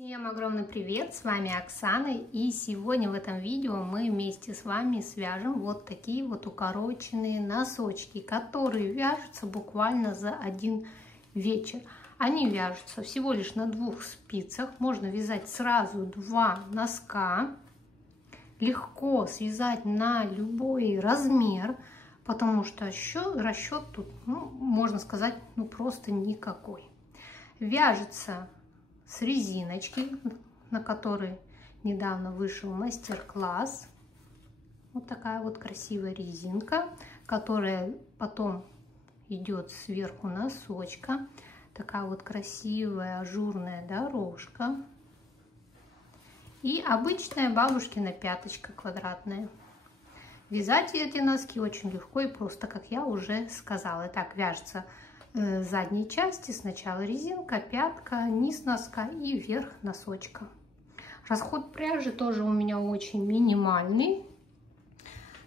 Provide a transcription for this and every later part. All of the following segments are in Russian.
Всем огромный привет, с вами Оксана, и сегодня в этом видео мы вместе с вами свяжем вот такие вот укороченные носочки, которые вяжутся буквально за один вечер. Они вяжутся всего лишь на 2 спицах, можно вязать сразу 2 носка, легко связать на любой размер, потому что расчет тут, можно сказать, просто никакой. Вяжется с резиночки, на которой недавно вышел мастер-класс. Вот такая вот красивая резинка, которая потом идет сверху носочка. Такая вот красивая ажурная дорожка. И обычная бабушкина пяточка квадратная. Вязать эти носки очень легко и просто, как я уже сказала. Итак, вяжется задней части сначала резинка, пятка, низ носка и верх носочка. Расход пряжи тоже у меня очень минимальный.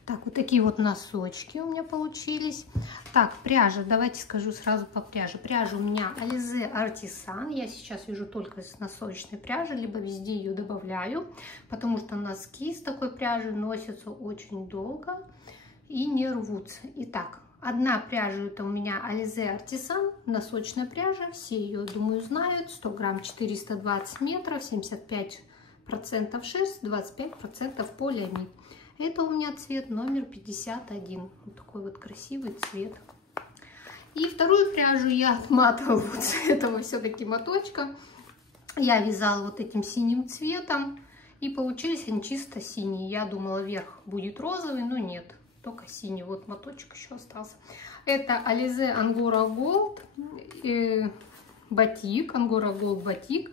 Так, вот такие вот носочки у меня получились. Так, пряжа, давайте скажу сразу по пряже. Пряжа у меня Alize Artisan. Я сейчас вяжу только с носочной пряжи, либо везде ее добавляю, потому что носки с такой пряжей носятся очень долго и не рвутся. Итак, одна пряжа это у меня Alize Artisan, носочная пряжа, все ее, думаю, знают. 100 грамм, 420 метров, 75% шерсть, 25% полиамид. Это у меня цвет номер 51, вот такой вот красивый цвет. И вторую пряжу я отматывала вот с этого все-таки моточка. Я вязала вот этим синим цветом, и получились они чисто синие. Я думала, верх будет розовый, но нет. Только синий, вот моточек еще остался. Это Alize Angora Gold батик, Angora Gold батик.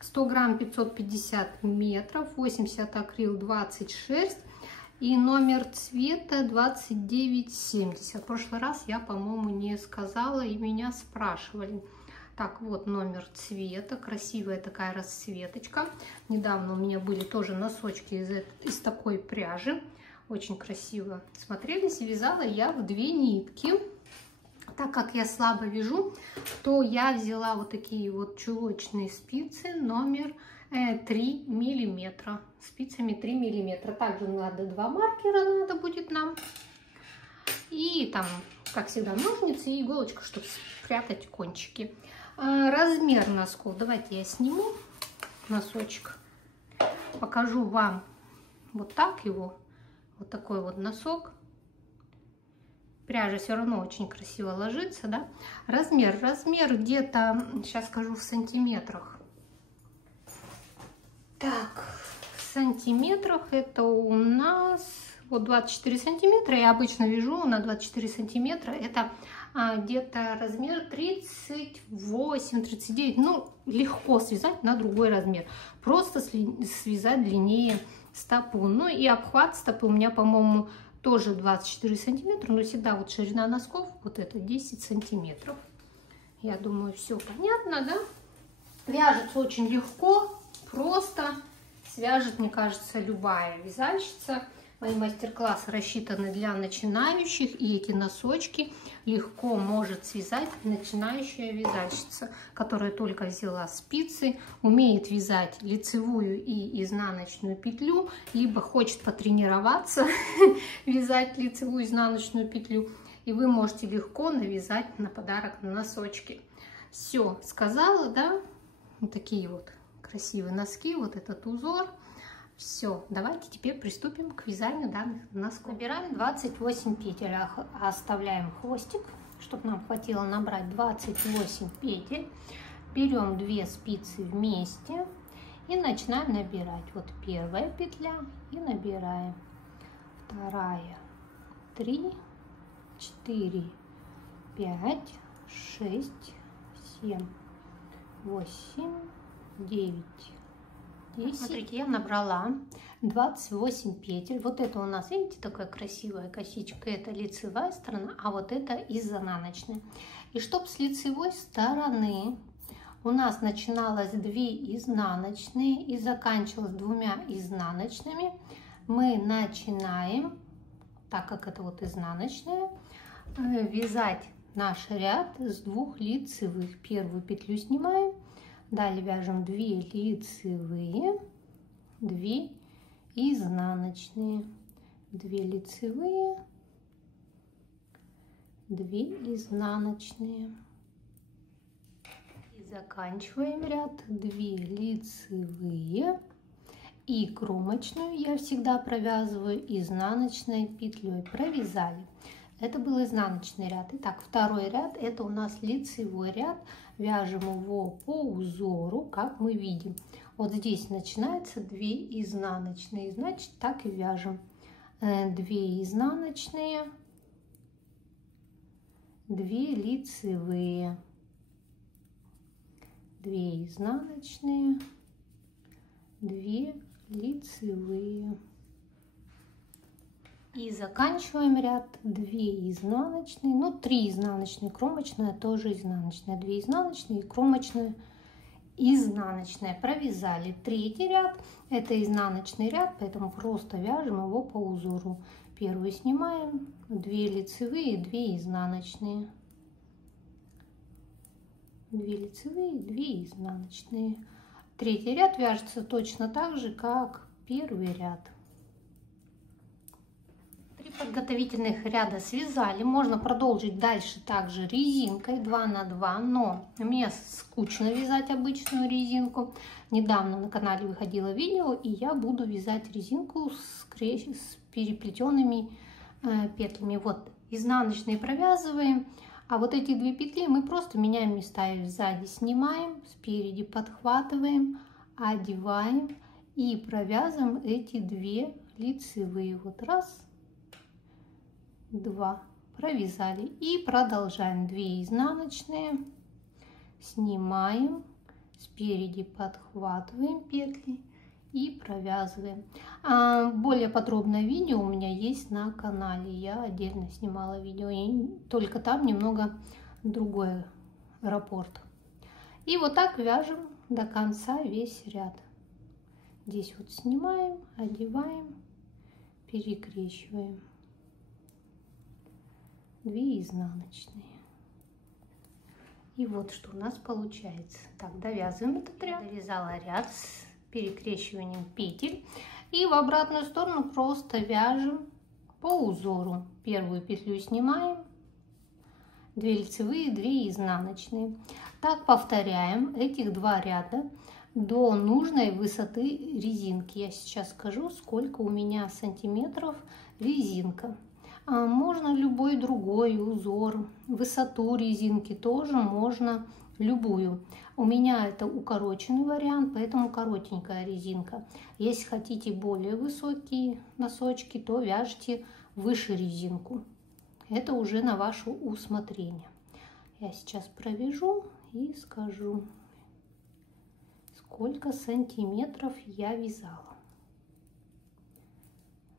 100 грамм, 550 метров, 80 акрил, 20 шерсть. И номер цвета 2970. В прошлый раз я, по-моему, не сказала, и меня спрашивали. Так, вот номер цвета, красивая такая расцветочка. Недавно у меня были тоже носочки из такой пряжи. Очень красиво смотрелись, и вязала я в 2 нитки. Так как я слабо вяжу, то я взяла вот такие вот чулочные спицы номер 3 миллиметра. Спицами 3 миллиметра. Также надо 2 маркера, надо будет нам. И там, как всегда, ножницы и иголочка, чтобы спрятать кончики. Размер носков. Давайте я сниму носочек. Покажу вам вот так его. Вот такой вот носок. Пряжа все равно очень красиво ложится, да? Размер где-то, сейчас скажу в сантиметрах. Так, в сантиметрах это у нас вот 24 сантиметра. Я обычно вяжу на 24 сантиметра. Это где-то размер 38-39. Ну, легко связать на другой размер. Просто связать длиннее стопу. Ну и обхват стопы у меня, по-моему, тоже 24 сантиметра, но всегда вот ширина носков вот это 10 сантиметров. Я думаю, все понятно, да? Вяжется очень легко, просто свяжет, мне кажется, любая вязальщица. Мои мастер-классы рассчитаны для начинающих, и эти носочки легко может связать начинающая вязальщица, которая только взяла спицы, умеет вязать лицевую и изнаночную петлю, либо хочет потренироваться вязать лицевую и изнаночную петлю, и вы можете легко навязать на подарок на носочки. Все, сказала, да? Вот такие вот красивые носки, вот этот узор. Все, давайте теперь приступим к вязанию данных носков. Набираем 28 петель, оставляем хвостик, чтобы нам хватило набрать 28 петель. Берем 2 спицы вместе и начинаем набирать. Вот первая петля и набираем, вторая, 3, 4, 5, 6, 7, 8, 9, 10. Смотрите, я набрала 28 петель. Вот это у нас, видите, такая красивая косичка. Это лицевая сторона, а вот это изнаночная. И чтобы с лицевой стороны у нас начиналось 2 изнаночные и заканчивалось 2 изнаночными, мы начинаем, так как это вот изнаночная, вязать наш ряд с 2 лицевых. Первую петлю снимаем, Далее вяжем 2 лицевые, 2 изнаночные, 2 лицевые, 2 изнаночные. И заканчиваем ряд 2 лицевые. И кромочную я всегда провязываю изнаночной петлей. Провязали. Это был изнаночный ряд. Итак, второй ряд, это у нас лицевой ряд. Вяжем его по узору, как мы видим. Вот здесь начинается 2 изнаночные, значит, так и вяжем. 2 изнаночные, 2 лицевые, 2 изнаночные, 2 лицевые. И заканчиваем ряд 2 изнаночные, ну 3 изнаночные, кромочная тоже изнаночная, 2 изнаночные и кромочная изнаночная. Провязали. Третий ряд, это изнаночный ряд, поэтому просто вяжем его по узору. Первую снимаем, 2 лицевые, 2 изнаночные, 2 лицевые, 2 изнаночные. Третий ряд вяжется точно так же, как первый ряд. Подготовительных ряда связали, можно продолжить дальше также резинкой 2 на 2, но мне скучно вязать обычную резинку. Недавно на канале выходило видео, и я буду вязать резинку с переплетенными петлями. Вот изнаночные провязываем, а вот эти 2 петли мы просто меняем местами. Сзади снимаем, спереди подхватываем, одеваем и провязываем эти 2 лицевые. Вот раз, 2, провязали и продолжаем. 2 изнаночные, снимаем, спереди подхватываем петли и провязываем. Более подробное видео у меня есть на канале, я отдельно снимала видео, и только там немного другой раппорт. И вот так вяжем до конца весь ряд. Здесь вот снимаем, одеваем, перекрещиваем. 2 изнаночные. И вот что у нас получается. Так, довязываем этот ряд. Довязала ряд с перекрещиванием петель. И в обратную сторону просто вяжем по узору. Первую петлю снимаем, 2 лицевые, 2 изнаночные. Так повторяем этих 2 ряда до нужной высоты резинки. Я сейчас скажу, сколько у меня сантиметров резинка. Можно любой другой узор, высоту резинки тоже можно любую. У меня это укороченный вариант, поэтому коротенькая резинка. Если хотите более высокие носочки, то вяжите выше резинку. Это уже на ваше усмотрение. Я сейчас провяжу и скажу, сколько сантиметров я вязала.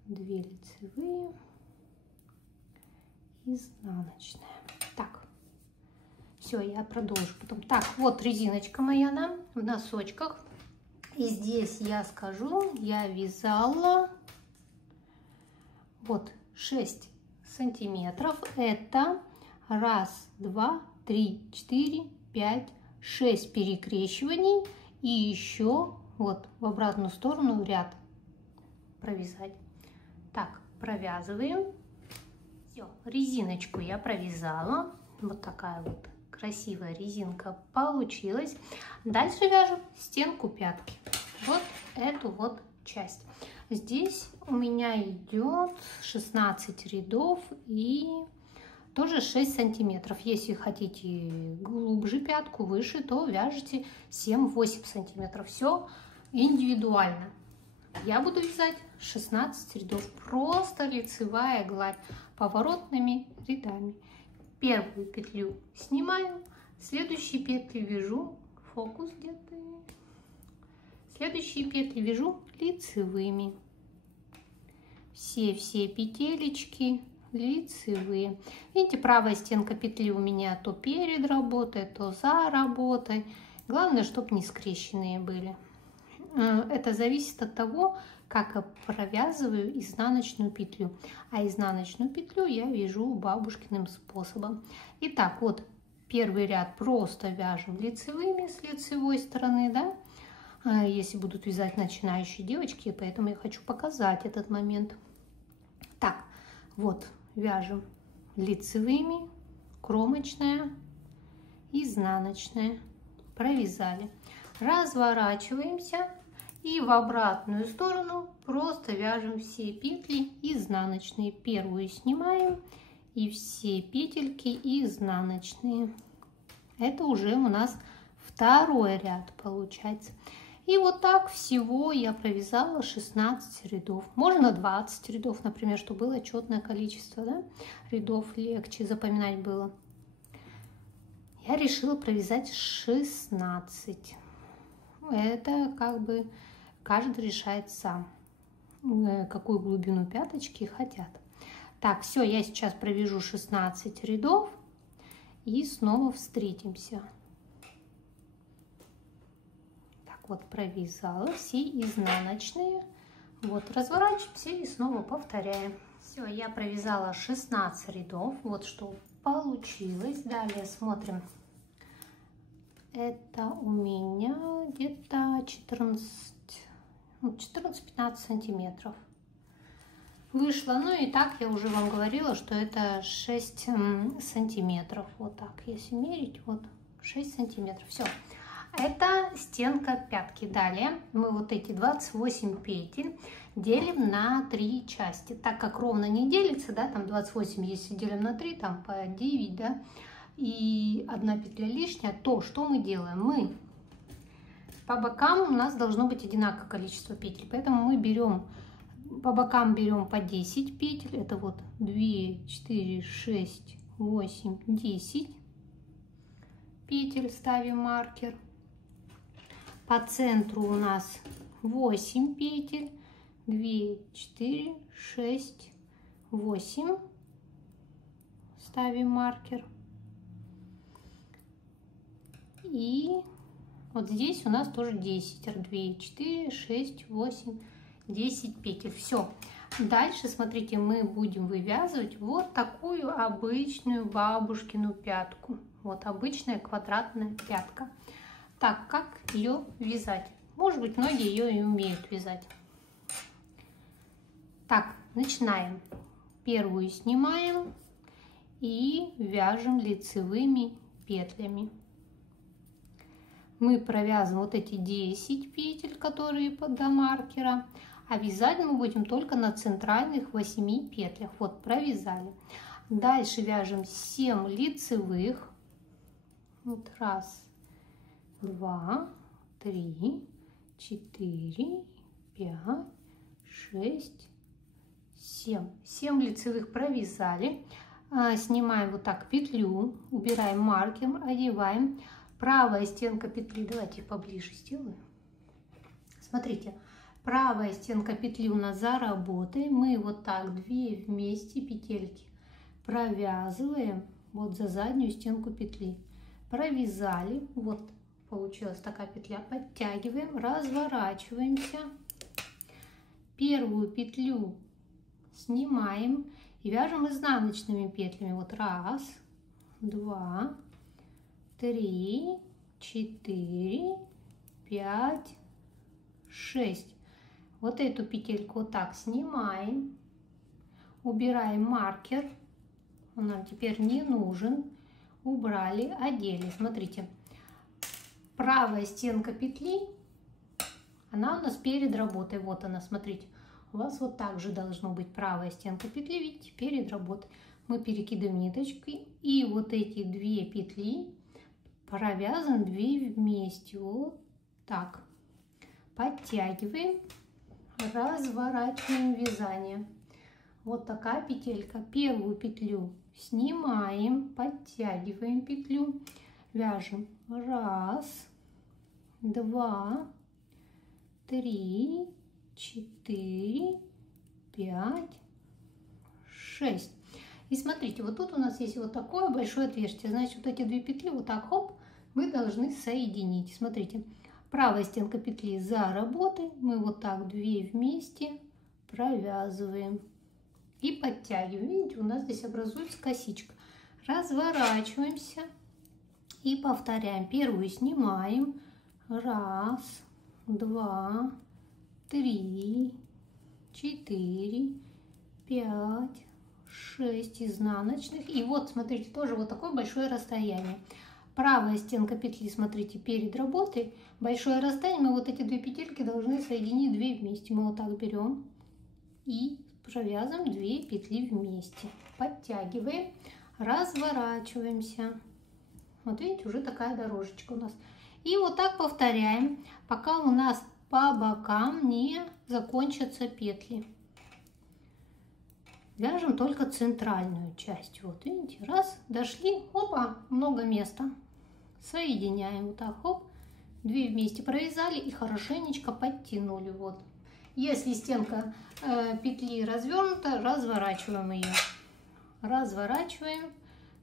2 лицевые, изнаночная. Так, все, я продолжу потом. Так, вот резиночка моя, да, в носочках. И здесь я скажу, я вязала вот 6 сантиметров. Это 1, 2, 3, 4, 5, 6 перекрещиваний. И еще вот в обратную сторону ряд провязать. Так, провязываем. Все, резиночку я провязала. Вот такая вот красивая резинка получилась. Дальше вяжем стенку пятки. Вот эту вот часть. Здесь у меня идет 16 рядов и тоже 6 сантиметров. Если хотите глубже пятку, выше, то вяжите 7-8 сантиметров. Все индивидуально. Я буду вязать 16 рядов, просто лицевая гладь поворотными рядами. Первую петлю снимаю, следующие петли вяжу, фокус где-то, следующие петли вяжу лицевыми. Все петелечки лицевые. Видите, правая стенка петли у меня то перед работой, то за работой. Главное, чтобы не скрещенные были. Это зависит от того, как я провязываю изнаночную петлю. А изнаночную петлю я вяжу бабушкиным способом. Итак, вот первый ряд просто вяжем лицевыми с лицевой стороны, да, если будут вязать начинающие девочки, поэтому я хочу показать этот момент. Так, вот вяжем лицевыми, кромочная, изнаночная, провязали, разворачиваемся и в обратную сторону просто вяжем все петли изнаночные. Первую снимаем и все петельки изнаночные. Это уже у нас второй ряд получается. И вот так всего я провязала 16 рядов. Можно 20 рядов, например, чтобы было четное количество, да, рядов, легче запоминать было. Я решила провязать 16. Это как бы каждый решает сам, какую глубину пяточки хотят. Так, все, я сейчас провяжу 16 рядов и снова встретимся. Вот провязала все изнаночные, вот разворачиваемся и снова повторяем. Все, я провязала 16 рядов, вот что получилось. Далее смотрим, это у меня где-то 14-15 сантиметров вышло. Ну и так я уже вам говорила, что это 6 сантиметров, вот так если мерить, вот 6 сантиметров. Все. Это стенка пятки. Далее мы вот эти 28 петель делим на 3 части. Так как ровно не делится, да, там 28, если делим на 3, там по 9, да, и одна петля лишняя, то что мы делаем? Мы по бокам у нас должно быть одинаковое количество петель, поэтому мы берем, по бокам берем по 10 петель. Это вот 2, 4, 6, 8, 10 петель, ставим маркер. По центру у нас 8 петель, 2, 4, 6, 8, ставим маркер. И вот здесь у нас тоже 10, 2, 4, 6, 8, 10 петель. Все. Дальше, смотрите, мы будем вывязывать вот такую обычную бабушкину пятку. Вот обычная квадратная пятка. Так, как ее вязать? Может быть, многие ее и умеют вязать. Так, начинаем. Первую снимаем и вяжем лицевыми петлями. Мы провязываем вот эти 10 петель, которые до маркера, а вязать мы будем только на центральных 8 петлях. Вот, провязали. Дальше вяжем 7 лицевых. Вот раз, 2, 3, 4, 5, 6, 7. 7 лицевых провязали. Снимаем вот так петлю, убираем маркер, одеваем. Правая стенка петли, давайте поближе сделаю. Смотрите, правая стенка петли у нас за работой. Мы вот так 2 вместе петельки провязываем вот за заднюю стенку петли. Провязали, вот получилась такая петля, подтягиваем, разворачиваемся, первую петлю снимаем и вяжем изнаночными петлями. Вот раз, 2, 3, 4, 5, 6. Вот эту петельку вот так снимаем, убираем маркер, он нам теперь не нужен. Убрали, одели. Смотрите, правая стенка петли, она у нас перед работой. Вот она, смотрите, у вас вот так же должно быть правая стенка петли, видите, перед работой. Мы перекидываем ниточкой и вот эти 2 петли провязываем 2 вместе. Вот так. Подтягиваем, разворачиваем вязание. Вот такая петелька. Первую петлю снимаем, подтягиваем петлю, вяжем раз, 2, 3, 4, 5, 6. И смотрите, вот тут у нас есть вот такое большое отверстие. Значит, вот эти 2 петли вот так, хоп, мы должны соединить. Смотрите, правая стенка петли за работой. Мы вот так 2 вместе провязываем. И подтягиваем. Видите, у нас здесь образуется косичка. Разворачиваемся. И повторяем. Первую снимаем. 1, 2, 3, 4, 5, 6 изнаночных. И вот, смотрите, тоже вот такое большое расстояние. Правая стенка петли, смотрите, перед работой. Большое расстояние, мы вот эти 2 петельки должны соединить 2 вместе. Мы вот так берем и провязываем 2 петли вместе. Подтягиваем, разворачиваемся. Вот видите, уже такая дорожечка у нас. И вот так повторяем, пока у нас по бокам не закончатся петли. Вяжем только центральную часть. Вот видите, раз, дошли, опа, много места. Соединяем вот так, хоп, 2 вместе провязали и хорошенечко подтянули. Вот. Если стенка петли развернута, разворачиваем ее. Разворачиваем,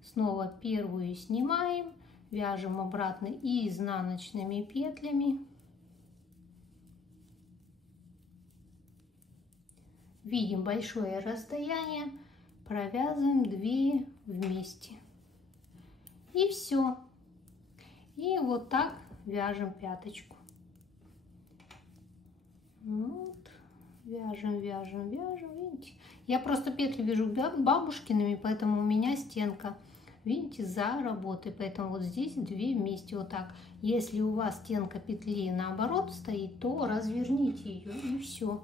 снова первую снимаем, вяжем обратно и изнаночными петлями. Видим большое расстояние, провязываем 2 вместе. И все. И вот так вяжем пяточку. Вот. Вяжем, вяжем, вяжем. Видите? Я просто петли вяжу бабушкиными, поэтому у меня стенка, видите, за работой. Поэтому вот здесь 2 вместе вот так. Если у вас стенка петли наоборот стоит, то разверните ее и все.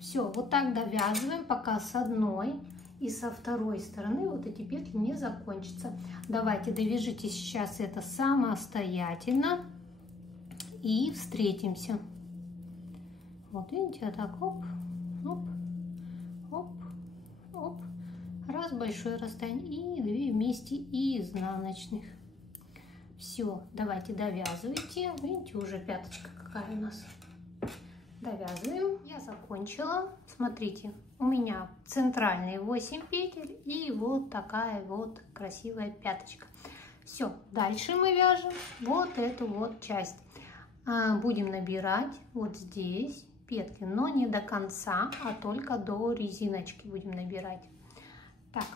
Все, вот так довязываем, пока с одной и со второй стороны вот эти петли не закончатся. Давайте довяжите сейчас это самостоятельно и встретимся. Вот видите, вот так, оп, оп, оп, оп. Раз, большое расстояние и 2 вместе и изнаночных. Все, давайте довязывайте. Видите, уже пяточка какая у нас. Довязываем. Я закончила. Смотрите, у меня центральные 8 петель и вот такая вот красивая пяточка. Все, дальше мы вяжем вот эту вот часть. Будем набирать вот здесь петли, но не до конца, а только до резиночки будем набирать. Так,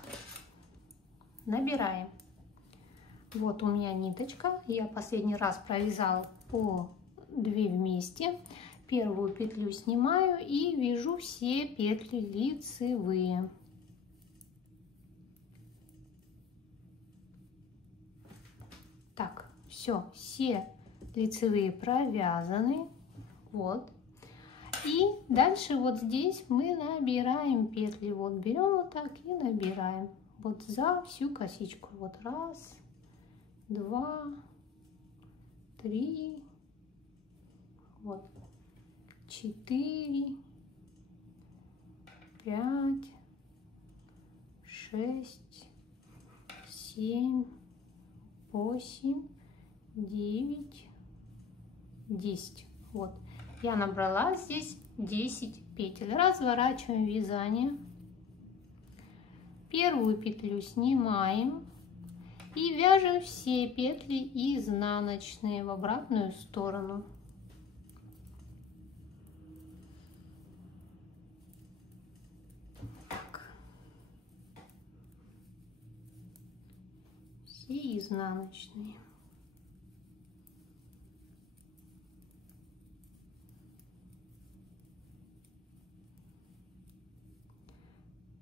набираем. Вот у меня ниточка. Я последний раз провязала по 2 вместе. Первую петлю снимаю и вяжу все петли лицевые. Так, все лицевые провязаны. Вот. И дальше вот здесь мы набираем петли. Вот берем вот так и набираем. Вот за всю косичку. Вот 1, 2, 3. Вот. 4, 5, 6, 7, 8, 9, 10. Вот. Я набрала здесь 10 петель. Разворачиваем вязание. Первую петлю снимаем и вяжем все петли изнаночные в обратную сторону. Все изнаночные.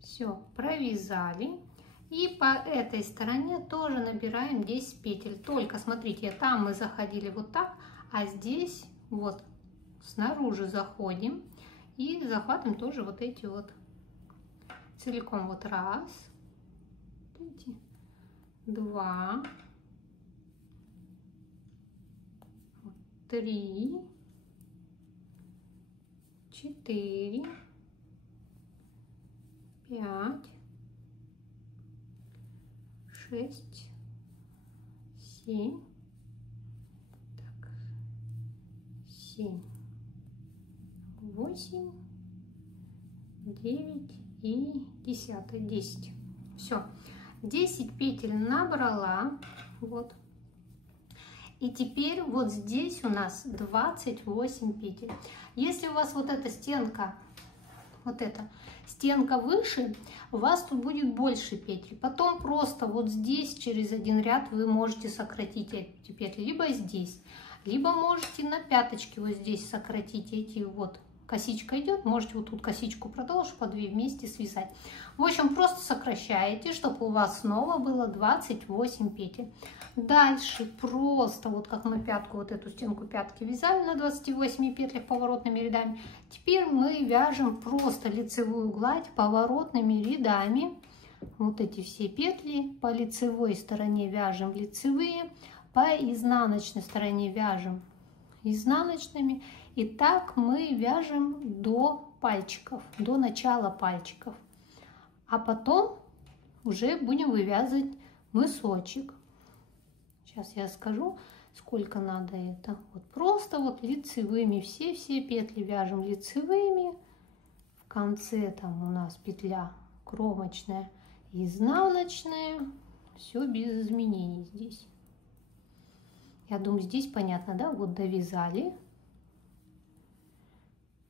Все, провязали. И по этой стороне тоже набираем 10 петель. Только смотрите, там мы заходили вот так, а здесь вот снаружи заходим и захватываем тоже вот эти вот целиком. Вот 1, видите, 2, 3, 4, 5, 6, 7, так, 7, 8, 9 и 10. 10. Все. 10 петель набрала. Вот. И теперь вот здесь у нас 28 петель. Если у вас вот эта стенка вот эта стенка выше, у вас тут будет больше петель. Потом просто вот здесь через один ряд вы можете сократить эти петли, либо здесь, либо можете на пяточке вот здесь сократить эти вот. Косичка идет, можете вот тут косичку продолжить, по 2 вместе связать. В общем, просто сокращаете, чтобы у вас снова было 28 петель. Дальше просто, вот как мы пятку, вот эту стенку пятки вязали на 28 петлях поворотными рядами. Теперь мы вяжем просто лицевую гладь поворотными рядами. Вот эти все петли по лицевой стороне вяжем лицевые, по изнаночной стороне вяжем изнаночными. И так мы вяжем до пальчиков, до начала пальчиков. А потом уже будем вывязывать мысочек. Сейчас я скажу, сколько надо это. Вот просто вот лицевыми, все петли вяжем лицевыми. В конце там у нас петля кромочная, изнаночная. Все без изменений здесь. Я думаю, здесь понятно, да? Вот довязали.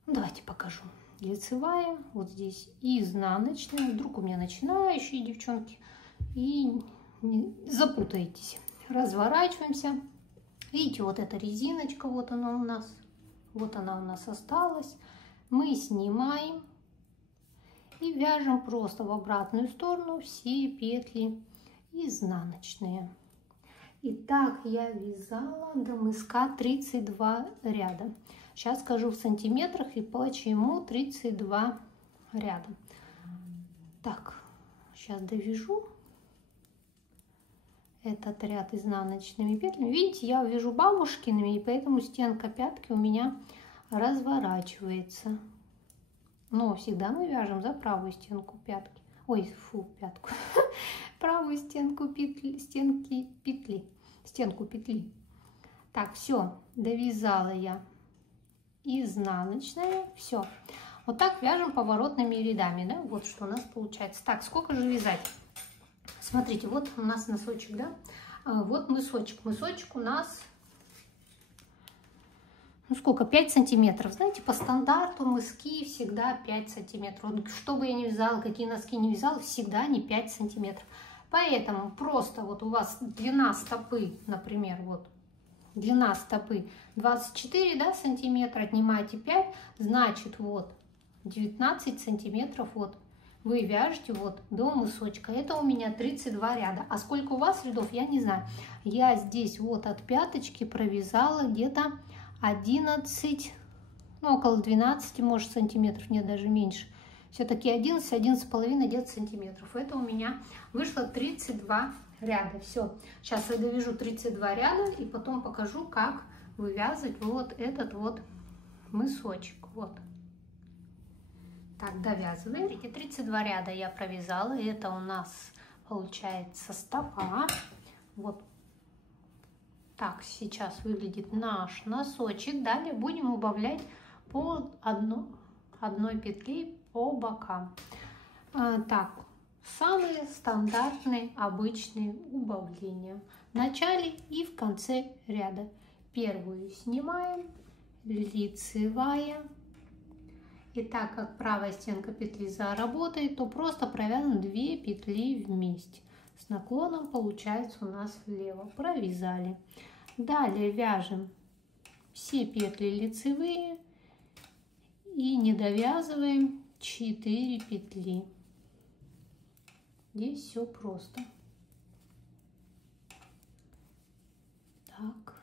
Давайте покажу. Лицевая, вот здесь изнаночная. Вдруг у меня начинающие девчонки и не запутаетесь. Разворачиваемся. Видите, вот эта резиночка, вот она у нас осталась. Мы снимаем и вяжем просто в обратную сторону все петли изнаночные. И так я вязала до мыска 32 ряда. Сейчас скажу в сантиметрах и почему 32 ряда. Так, сейчас довяжу этот ряд изнаночными петлями. Видите, я вяжу бабушкиными, и поэтому стенка пятки у меня разворачивается. Но всегда мы вяжем за правую стенку пятки. Ой, фу, пятку. Правую стенку петли, стенку петли. Так, все, довязала я изнаночная, все. Вот так вяжем поворотными рядами, да, вот что у нас получается. Так, сколько же вязать? Смотрите, вот у нас носочек, да, вот мысочек у нас, ну сколько, 5 сантиметров, знаете, по стандарту мыски всегда 5 сантиметров, вот, что бы я ни вязала, какие носки не вязала, всегда не 5 сантиметров, поэтому просто вот у вас длина стопы, например, вот, длина стопы 24, да, сантиметра, отнимаете 5, значит вот 19 сантиметров вот вы вяжете вот до мысочка. Это у меня 32 ряда. А сколько у вас рядов, я не знаю. Я здесь вот от пяточки провязала где-то 11, ну около 12, может, сантиметров, нет, даже меньше. Все-таки 11,5 где-то сантиметров. Это у меня вышло 32 ряда. Все, сейчас я довяжу 32 ряда и потом покажу, как вывязывать вот этот вот мысочек. Вот. Так, довязываем. 32 ряда я провязала. Это у нас получается стопа. Вот так сейчас выглядит наш носочек. Далее будем убавлять по одной петле по бокам. Так, самые стандартные обычные убавления в начале и в конце ряда. Первую снимаем, лицевая. И так как правая стенка петли заработает, то просто провязываем 2 петли вместе. С наклоном получается у нас влево. Провязали. Далее вяжем все петли лицевые и не довязываем 4 петли. Здесь все просто. Так.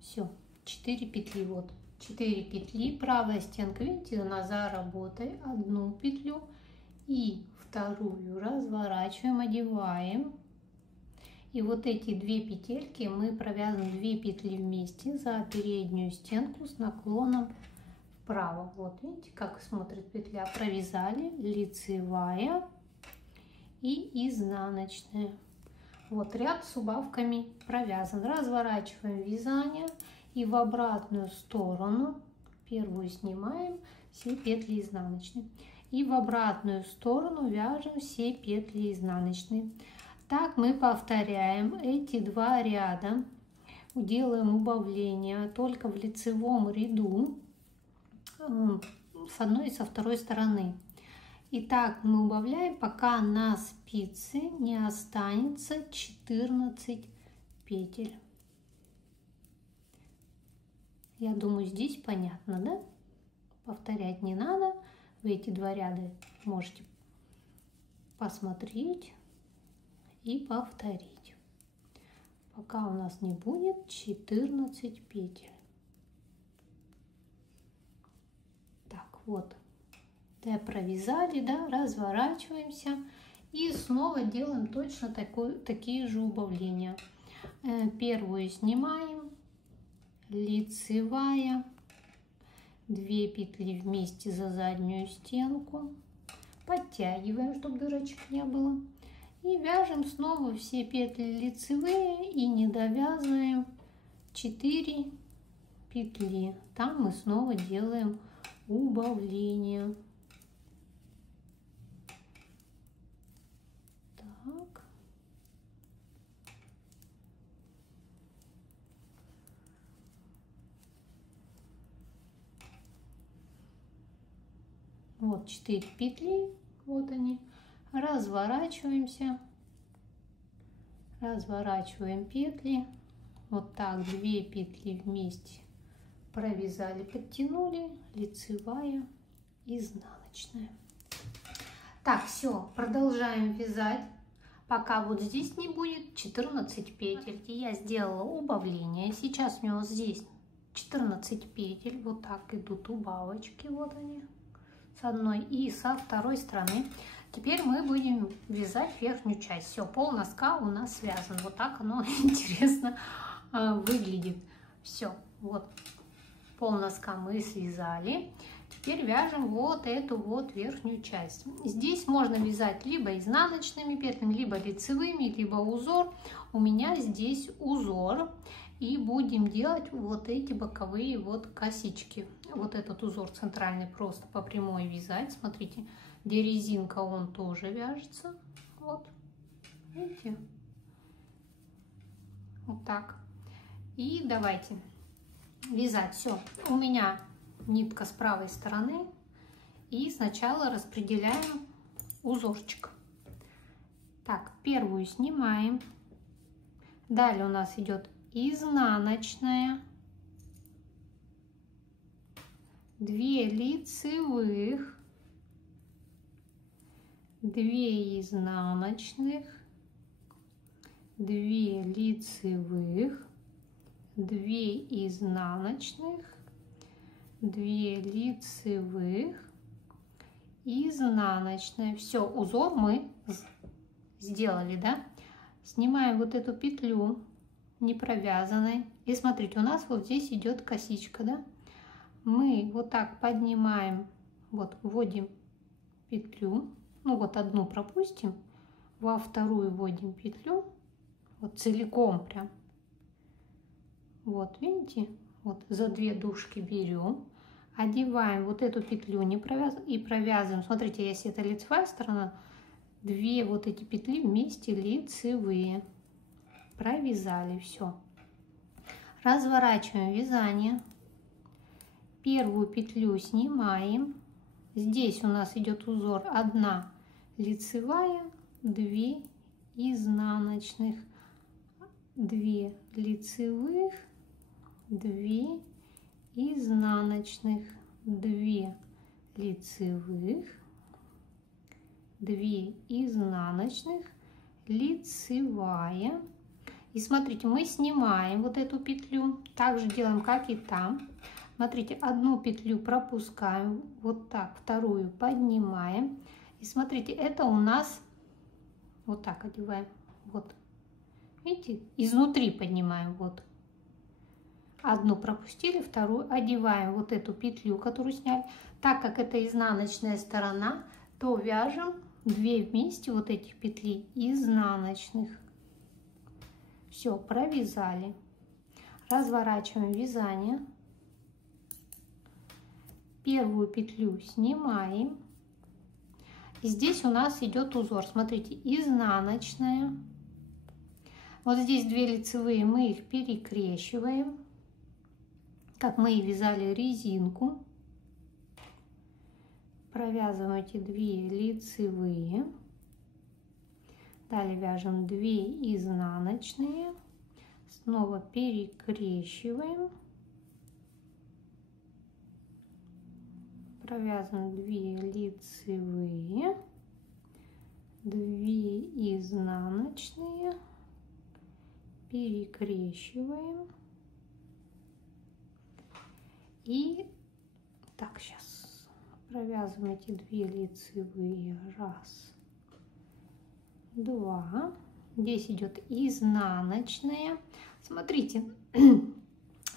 Все, 4 петли, вот 4 петли, правая стенка, видите, она заработает, одну петлю и вторую разворачиваем, одеваем. И вот эти 2 петельки мы провязываем 2 петли вместе за переднюю стенку с наклоном вправо. Вот видите, как смотрит петля. Провязали, лицевая и изнаночная. Вот ряд с убавками провязан. Разворачиваем вязание и в обратную сторону первую снимаем все петли изнаночные. И в обратную сторону вяжем все петли изнаночные. Так мы повторяем эти 2 ряда. Делаем убавление только в лицевом ряду с одной и со второй стороны. И так мы убавляем, пока на спице не останется 14 петель. Я думаю, здесь понятно, да? Повторять не надо. Вы эти 2 ряда можете посмотреть и повторить, пока у нас не будет 14 петель. Так, вот. Провязали, да, разворачиваемся и снова делаем точно такие же убавления. Первую снимаем, лицевая, 2 петли вместе за заднюю стенку, подтягиваем, чтобы дырочек не было, и вяжем снова все петли лицевые и не довязываем 4 петли. Там мы снова делаем убавление. Так. Вот 4 петли, вот они. Разворачиваемся, разворачиваем петли, вот так 2 петли вместе провязали, подтянули, лицевая, изнаночная. Так, все, продолжаем вязать, пока вот здесь не будет 14 петель. И я сделала убавление, сейчас у него здесь 14 петель, вот так идут убавочки, вот они, с одной и со второй стороны. Теперь мы будем вязать верхнюю часть. Все, пол носка у нас связан. Вот так оно интересно выглядит. Все, вот пол носка мы связали. Теперь вяжем вот эту вот верхнюю часть. Здесь можно вязать либо изнаночными петлями, либо лицевыми, либо узор. У меня здесь узор. И будем делать вот эти боковые вот косички. Вот этот узор центральный просто по прямой вязать. Смотрите, где резинка, он тоже вяжется. Вот, видите? Вот так. И давайте вязать. Все, у меня нитка с правой стороны. И сначала распределяем узорчик. Так, первую снимаем. Далее у нас идет изнаночная, 2 лицевых, 2 изнаночных, 2 лицевых, 2 изнаночных, 2 лицевых, изнаночная. Все, узор мы сделали, да? Снимаем вот эту петлю не провязанной. И смотрите, у нас вот здесь идет косичка, да? Мы вот так поднимаем, вот вводим петлю, ну вот одну пропустим, во вторую вводим петлю, вот целиком прям. Вот, видите? Вот за 2 дужки берем, одеваем вот эту петлю не провязанную и провязываем. Смотрите, если это лицевая сторона, 2 вот эти петли вместе лицевые. Провязали, все. Разворачиваем вязание. Первую петлю снимаем. Здесь у нас идет узор 1 лицевая, 2 изнаночных, 2 лицевых, 2 изнаночных, 2 лицевых, 2 изнаночных, лицевая. И смотрите, мы снимаем вот эту петлю, также делаем, как и там. Смотрите, одну петлю пропускаем, вот так, вторую поднимаем. И смотрите, это у нас вот так одеваем, вот. Видите, изнутри поднимаем, вот. Одну пропустили, вторую одеваем вот эту петлю, которую сняли. Так как это изнаночная сторона, то вяжем 2 вместе вот этих петли изнаночных. Все, провязали. Разворачиваем вязание. Первую петлю снимаем. И здесь у нас идет узор. Смотрите, изнаночная. Вот здесь 2 лицевые, мы их перекрещиваем, как мы и вязали резинку. Провязываем эти 2 лицевые. Далее вяжем 2 изнаночные. Снова перекрещиваем. Провязываем 2 лицевые. 2 изнаночные. Перекрещиваем. И так, сейчас провязываем эти 2 лицевые. 1, 2. Здесь идет изнаночная. Смотрите,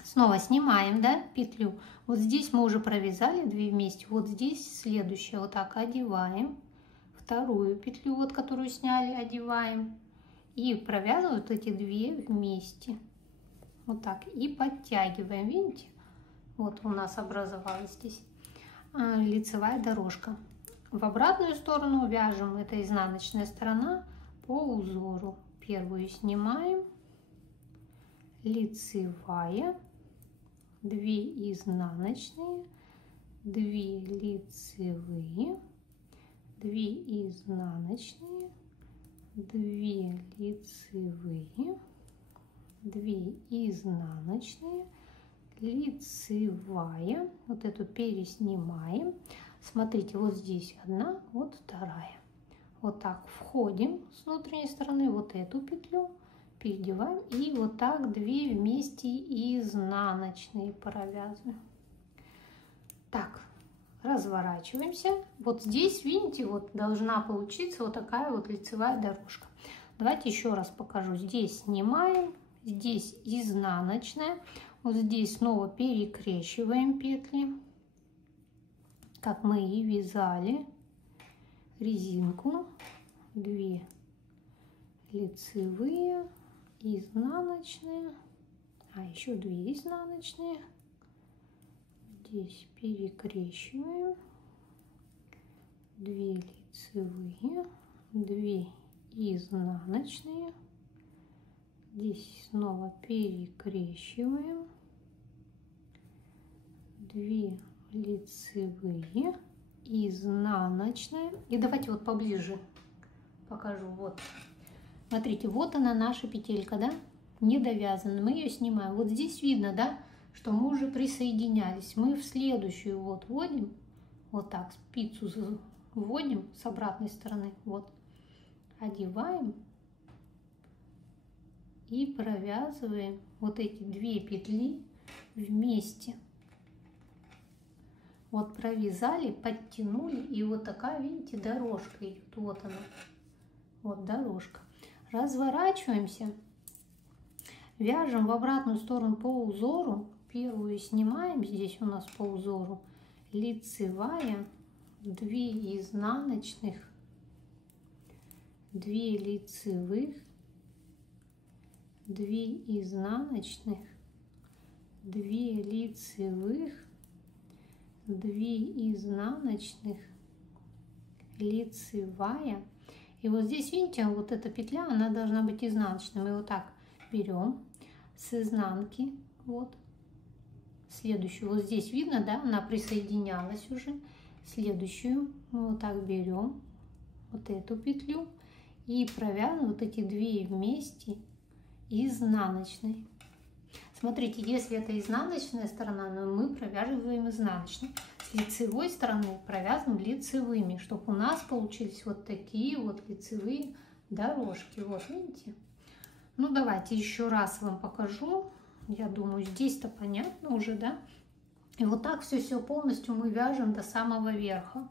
снова снимаем, да, петлю. Вот здесь мы уже провязали 2 вместе. Вот здесь следующая. Вот так одеваем. Вторую петлю, вот которую сняли, одеваем. И провязываем вот эти 2 вместе. Вот так. И подтягиваем. Видите? Вот у нас образовалась здесь лицевая дорожка. В обратную сторону вяжем, это изнаночная сторона, по узору. Первую снимаем. Лицевая. 2 изнаночные. 2 лицевые. 2 изнаночные. 2 лицевые, 2 изнаночные, лицевая. Вот эту переснимаем. Смотрите, вот здесь 1, вот 2. Вот так входим с внутренней стороны, вот эту петлю переодеваем и вот так 2 вместе изнаночные провязываем. Так. Разворачиваемся. Вот здесь, видите, вот должна получиться вот такая вот лицевая дорожка. Давайте еще раз покажу. Здесь снимаем, здесь изнаночная. Вот здесь снова перекрещиваем петли, как мы и вязали резинку. 2 лицевые, изнаночные, а еще 2 изнаночные. Здесь перекрещиваем, 2 лицевые, 2 изнаночные. Здесь снова перекрещиваем, 2 лицевые, изнаночная. И давайте вот поближе покажу. Вот, смотрите, вот она наша петелька, да, не довязана. Мы ее снимаем. Вот здесь видно, да, что мы уже присоединялись. Мы в следующую вот вводим, вот так, спицу вводим с обратной стороны, вот, одеваем и провязываем вот эти 2 петли вместе. Вот провязали, подтянули, и вот такая, видите, дорожка идет. Вот она, вот дорожка. Разворачиваемся, вяжем в обратную сторону по узору. Первую снимаем, здесь у нас по узору лицевая, 2 изнаночных, 2 лицевых, 2 изнаночных, 2 лицевых, 2 изнаночных, лицевая. И вот здесь, видите, вот эта петля, она должна быть изнаночной. Мы вот так берем с изнанки, вот, следующую, вот здесь видно, да, она присоединялась уже. Следующую мы вот так берем, вот эту петлю, и провязываем вот эти 2 вместе изнаночной. Смотрите, если это изнаночная сторона, но мы провязываем изнаночной. С лицевой стороны провязываем лицевыми, чтобы у нас получились вот такие вот лицевые дорожки. Вот, видите? Ну, давайте еще раз вам покажу. Я думаю, здесь-то понятно уже, да? И вот так все полностью мы вяжем до самого верха.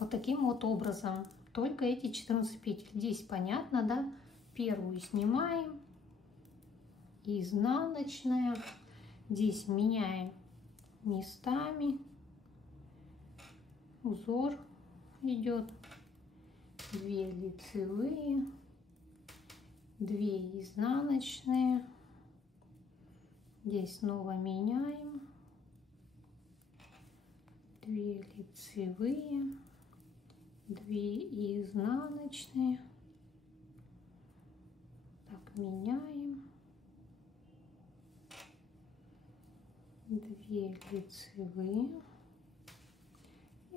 Вот таким вот образом. Только эти 14 петель. Здесь понятно, да? Первую снимаем. Изнаночная. Здесь меняем местами. Узор идет. 2 лицевые. 2 изнаночные. Здесь снова меняем. 2 лицевые. 2 изнаночные. Так, меняем. 2 лицевые.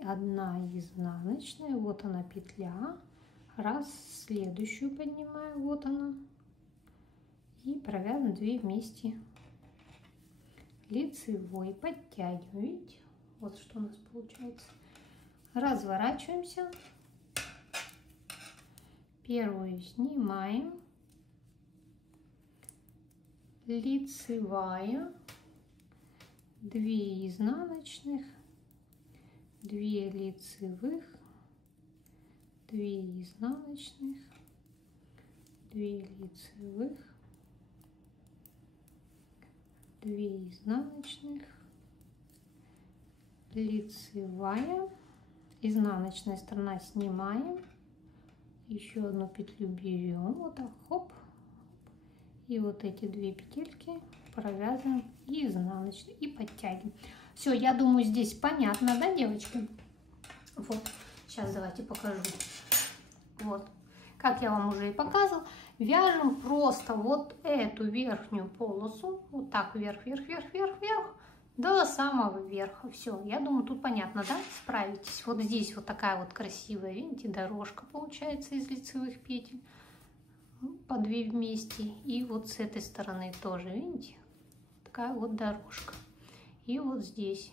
1 изнаночная. Вот она петля. Раз, следующую поднимаю. Вот она. И провязываем 2 вместе лицевой. Подтягиваем. Видите? Вот что у нас получается. Разворачиваемся. Первую снимаем. Лицевая. 2 изнаночных. 2 лицевых. 2 изнаночных. 2 лицевых. 2 изнаночных. Лицевая. Изнаночная сторона снимаем. Еще одну петлю берем. Вот так, хоп. И вот эти 2 петельки провязываем изнаночной и подтягиваем. Все, я думаю, здесь понятно, да, девочки? Вот, сейчас давайте покажу. Вот, как я вам уже и показывала, вяжем просто вот эту верхнюю полосу, вот так вверх, вверх, вверх, вверх, вверх, до самого верха. Все, я думаю, тут понятно, да? Справитесь. Вот здесь вот такая вот красивая, видите, дорожка получается из лицевых петель. По 2 вместе. И вот с этой стороны тоже, видите, такая вот дорожка. И вот здесь.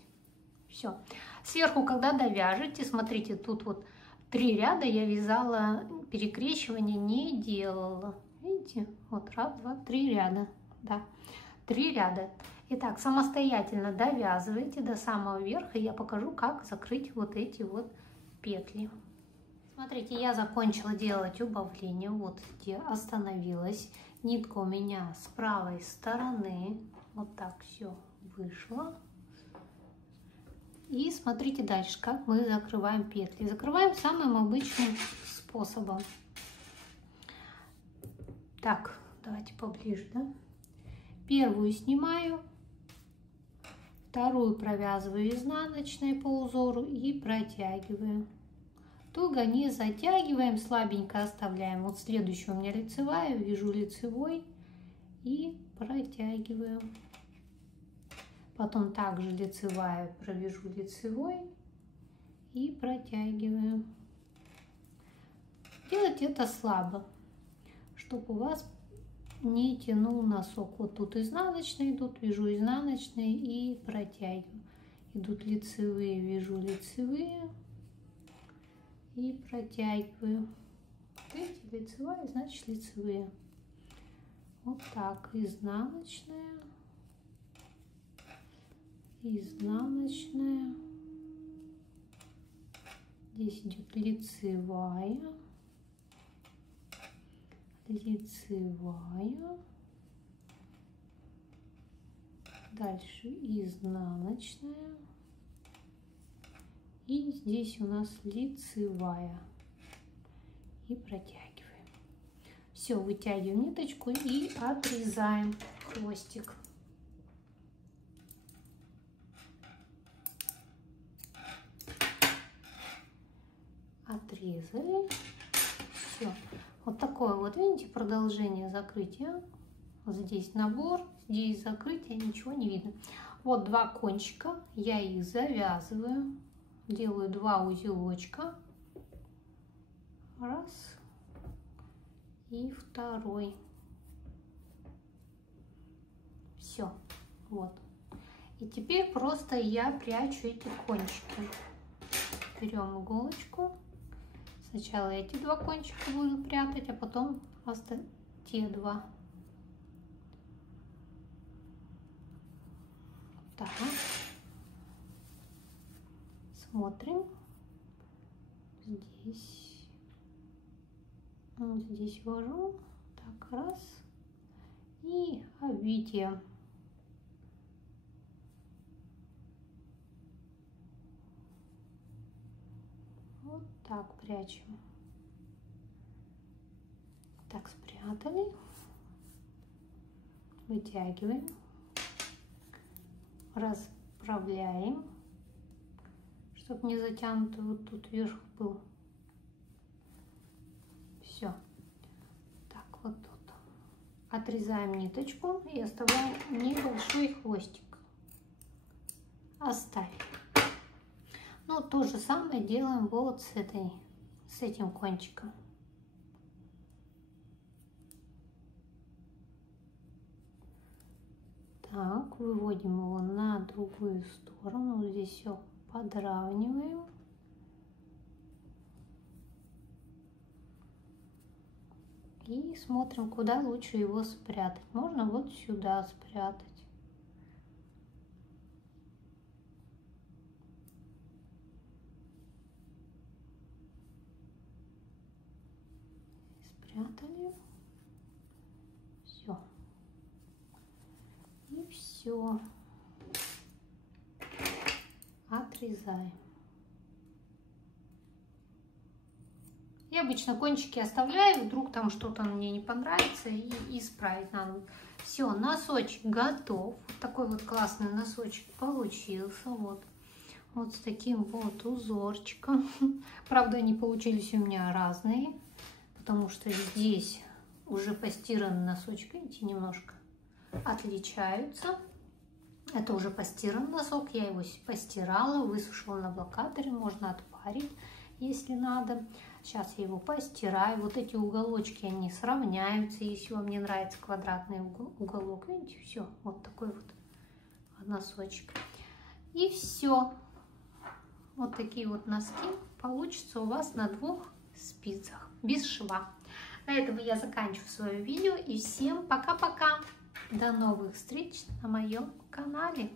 Все. Сверху, когда довяжете, смотрите, тут вот 3 ряда я вязала, перекрещивания не делала. Видите? Вот раз, два, 3 ряда. Да, 3 ряда. Итак, самостоятельно довязывайте до самого верха. И я покажу, как закрыть вот эти вот петли. Смотрите, я закончила делать убавление. Вот где остановилась. Нитка у меня с правой стороны. Вот так все вышло. И смотрите дальше, как мы закрываем петли. Закрываем самым обычным способом. Так, давайте поближе, да? Первую снимаю. Вторую провязываю изнаночной по узору и протягиваю. Туго не затягиваем, слабенько оставляем. Вот следующую у меня лицевая, вяжу лицевой и протягиваю. Потом также лицевая, провяжу лицевой и протягиваю. Делать это слабо, чтобы у вас не тянул носок. Вот тут изнаночные идут, вяжу изнаночные и протягиваю. Идут лицевые, вяжу лицевые и протягиваю. Видите, лицевая, значит лицевые. Вот так, изнаночная, изнаночная. Здесь идет лицевая, лицевая. Дальше изнаночная. И здесь у нас лицевая. И протягиваем. Все, вытягиваем ниточку и отрезаем хвостик. Отрезали. Все. Вот такое вот, видите, продолжение закрытия. Вот здесь набор, здесь закрытие, ничего не видно. Вот 2 кончика, я их завязываю. Делаю 2 узелочка. Раз. И второй. Все. Вот. И теперь просто я прячу эти кончики. Берем иголочку. Сначала эти 2 кончика буду прятать, а потом просто те 2. Так. Смотрим. Здесь. Вот здесь ввожу. Так, раз. И обвитие. Вот так прячем. Так, спрятали. Вытягиваем. Расправляем, чтобы не затянутый вот тут вверх был. Отрезаем ниточку и оставляем небольшой хвостик. Оставим. Ну, то же самое делаем вот с этим кончиком. Так, выводим его на другую сторону. Вот здесь все подравниваем. И смотрим, куда лучше его спрятать. Можно вот сюда спрятать. Спрятали. Все. И все. Отрезаем. Я обычно кончики оставляю, вдруг там что-то мне не понравится, и исправить надо. Все, носочек готов. Вот такой вот классный носочек получился. Вот с таким вот узорчиком. Правда, они получились у меня разные, потому что здесь уже постиранный носочек, видите, немножко отличаются. Это уже постиранный носок, я его постирала, высушила на блокаторе, можно отпарить, если надо. Сейчас я его постираю. Вот эти уголочки, они сравняются, если вам не нравится квадратный уголок. Видите, все, вот такой вот носочек. И все. Вот такие вот носки получатся у вас на 2 спицах, без шва. На этом я заканчиваю свое видео. И всем пока-пока. До новых встреч на моем канале.